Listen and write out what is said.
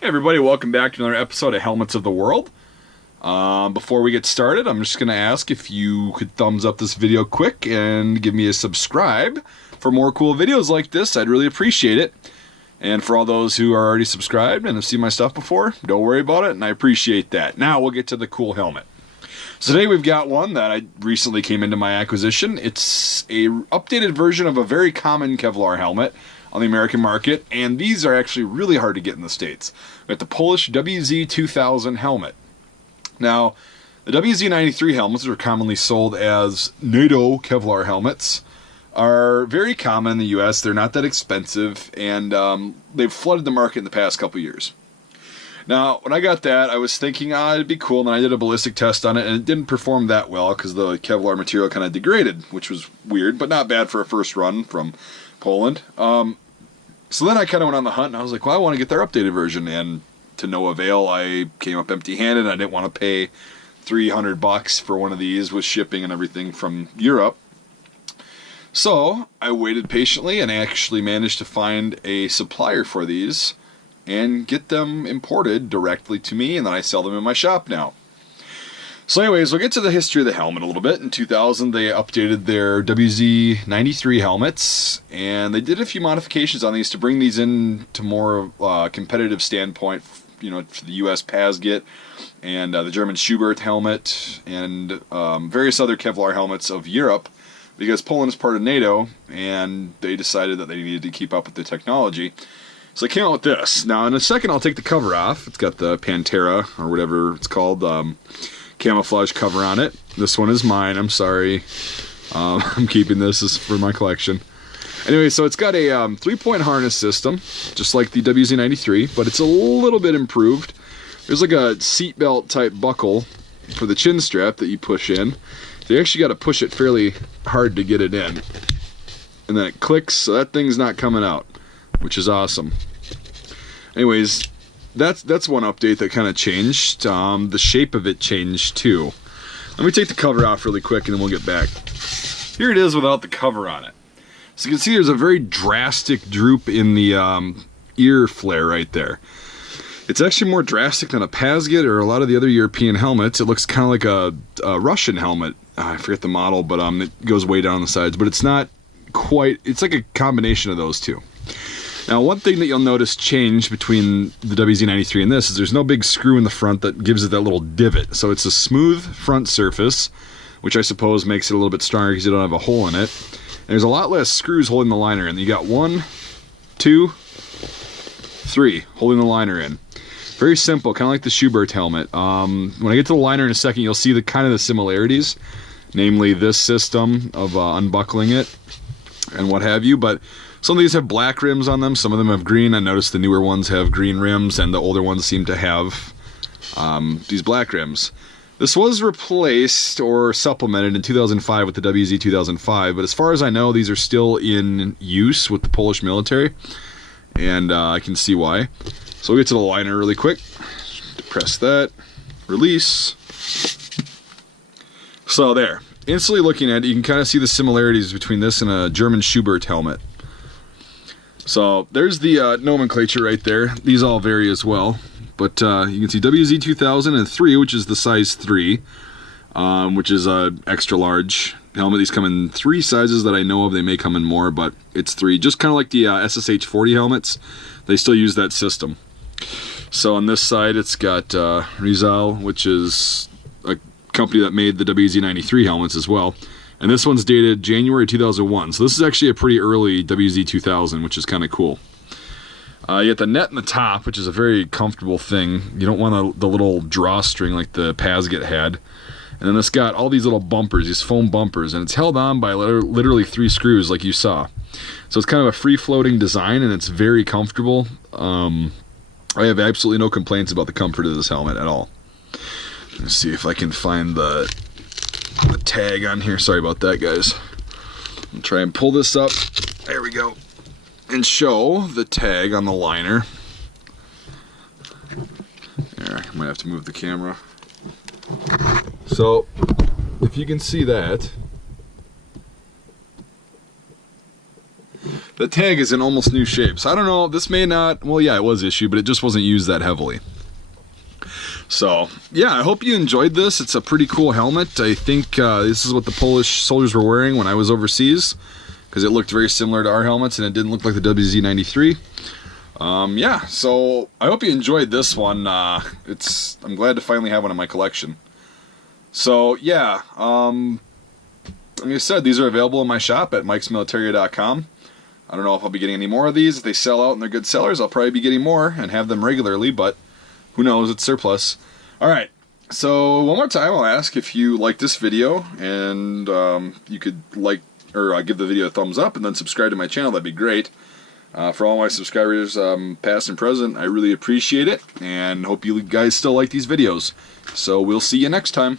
Hey everybody, welcome back to another episode of Helmets of the World. Before we get started, I'm just going to ask if you could thumbs up this video quick and give me a subscribe for more cool videos like this. I'd really appreciate it. And for all those who are already subscribed and have seen my stuff before, don't worry about it, and I appreciate that. Now we'll get to the cool helmet. So today we've got one that I recently came into my acquisition. It's a updated version of a very common Kevlar helmet on the American market, and these are actually really hard to get in the States. We got the Polish Wz2000 helmet. Now, the Wz93 helmets, which are commonly sold as NATO Kevlar helmets, are very common in the US. They're not that expensive, and they've flooded the market in the past couple years. Now, when I got that, I was thinking, it'd be cool, and then I did a ballistic test on it, and it didn't perform that well because the Kevlar material kind of degraded, which was weird, but not bad for a first run from Poland. So then I kind of went on the hunt, and I was like, well, I want to get their updated version, and to no avail. I came up empty-handed. I didn't want to pay $300 for one of these with shipping and everything from Europe. So I waited patiently and actually managed to find a supplier for these and get them imported directly to me, and then I sell them in my shop now. So anyways, we'll get to the history of the helmet a little bit. In 2000, they updated their WZ93 helmets, and they did a few modifications on these to bring these in to more competitive standpoint, you know, for the US Pasget and the German Schubert helmet and various other Kevlar helmets of Europe, because Poland is part of NATO, and they decided that they needed to keep up with the technology. So they came out with this. Now, in a second, I'll take the cover off. It's got the Pantera, or whatever it's called, camouflage cover on it. This one is mine, I'm sorry. I'm keeping this as for my collection. Anyway, so it's got a 3-point harness system, just like the WZ93, but it's a little bit improved. There's like a seatbelt type buckle for the chin strap that you push in. So you actually got to push it fairly hard to get it in. And then it clicks, so that thing's not coming out, which is awesome. Anyways, that's one update that kind of changed. The shape of it changed too. Let me take the cover off really quick and then we'll get back. Here it is without the cover on it. So you can see there's a very drastic droop in the ear flare right there. It's actually more drastic than a Pasget or a lot of the other European helmets. It looks kind of like a Russian helmet. I forget the model, but it goes way down the sides. But it's not quite, it's like a combination of those two. Now, one thing that you'll notice change between the WZ93 and this is there's no big screw in the front that gives it that little divot. So it's a smooth front surface, which I suppose makes it a little bit stronger because you don't have a hole in it. And there's a lot less screws holding the liner in. You got 1, 2, 3 holding the liner in. Very simple, kind of like the Schubert helmet. When I get to the liner in a second, you'll see the kind of the similarities, namely this system of unbuckling it and what have you. But some of these have black rims on them, some of them have green. I noticed the newer ones have green rims, and the older ones seem to have these black rims. This was replaced or supplemented in 2005 with the WZ2005, but as far as I know, these are still in use with the Polish military, and I can see why. So we'll get to the liner really quick. Depress that, release. So there, instantly looking at it, you can kind of see the similarities between this and a German Schubert helmet. So there's the nomenclature right there. These all vary as well. But you can see WZ2000 and 3, which is the size 3, which is a extra large helmet. These come in 3 sizes that I know of. They may come in more, but it's 3. Just kind of like the SSH-40 helmets. They still use that system. So on this side, it's got Rizal, which is a company that made the WZ93 helmets as well. And this one's dated January 2001. So this is actually a pretty early WZ2000, which is kind of cool. You get the net in the top, which is a very comfortable thing. You don't want the little drawstring like the Pasget had. And then it's got all these little bumpers, these foam bumpers, and it's held on by literally 3 screws like you saw. So it's kind of a free-floating design, and it's very comfortable. I have absolutely no complaints about the comfort of this helmet at all. Let's see if I can find the tag on here. Sorry about that, guys. I'll try and pull this up. There we go. And show the tag on the liner. There, I might have to move the camera. So, if you can see that, the tag is in almost new shape. So I don't know, this may not, well yeah, it was issued, but it just wasn't used that heavily. So, yeah, I hope you enjoyed this. It's a pretty cool helmet. I think this is what the Polish soldiers were wearing when I was overseas, because it looked very similar to our helmets, and it didn't look like the WZ93. Yeah, so I hope you enjoyed this one. I'm glad to finally have one in my collection. So, yeah, like I said, these are available in my shop at mikesmilitaria.com. I don't know if I'll be getting any more of these. If they sell out and they're good sellers, I'll probably be getting more and have them regularly, but who knows, it's surplus. Alright, so one more time I'll ask if you like this video, and you could like, or give the video a thumbs up and then subscribe to my channel. That'd be great. For all my subscribers, past and present, I really appreciate it, and hope you guys still like these videos. So we'll see you next time.